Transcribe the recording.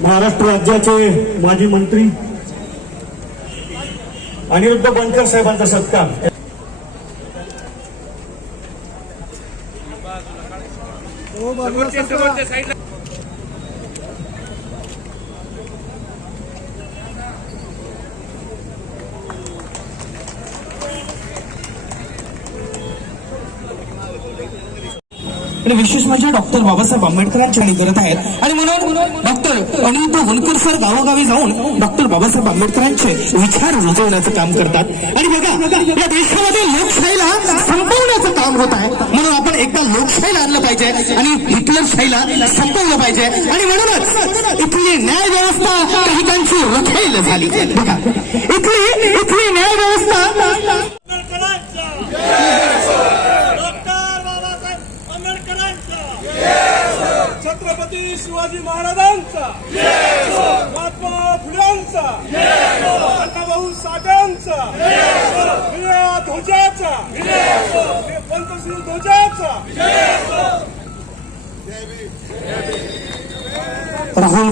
महाराष्ट्र राज्याचे माजी मंत्री अनिरुद्ध बनकर साहेबांचा सत्कार. आणि विशेष म्हणजे डॉक्टर बाबासाहेब आंबेडकरांची आणि करत आहेत. आणि म्हणून डॉक्टर अनिरुद्ध होनकर सर गावोगावी जाऊन डॉक्टर बाबासाहेब आंबेडकरांचे विचार रुजवण्याचं काम करतात. आणि बघा या देशामध्ये लोकशाहीला संपवण्याचं काम होत आहे. म्हणून आपण एकदा लोकशाहीला आणलं पाहिजे आणि हिटलरशाहीला संपवलं पाहिजे. आणि म्हणूनच इथली न्याय व्यवस्था काही काहींची रखेल झाली. बघा इथली इथली न्याय व्यवस्था आंबेडकरांचा डॉक्टर बाबासाहेब आंबेडकरांचा छत्रपती शिवाजी महाराजांचा. महात्मा फुल्यांचा. अण्णाभाऊ साठ्यांचा विजया ध्वजाचा. पंतश्री ध्वजाचा. राहुल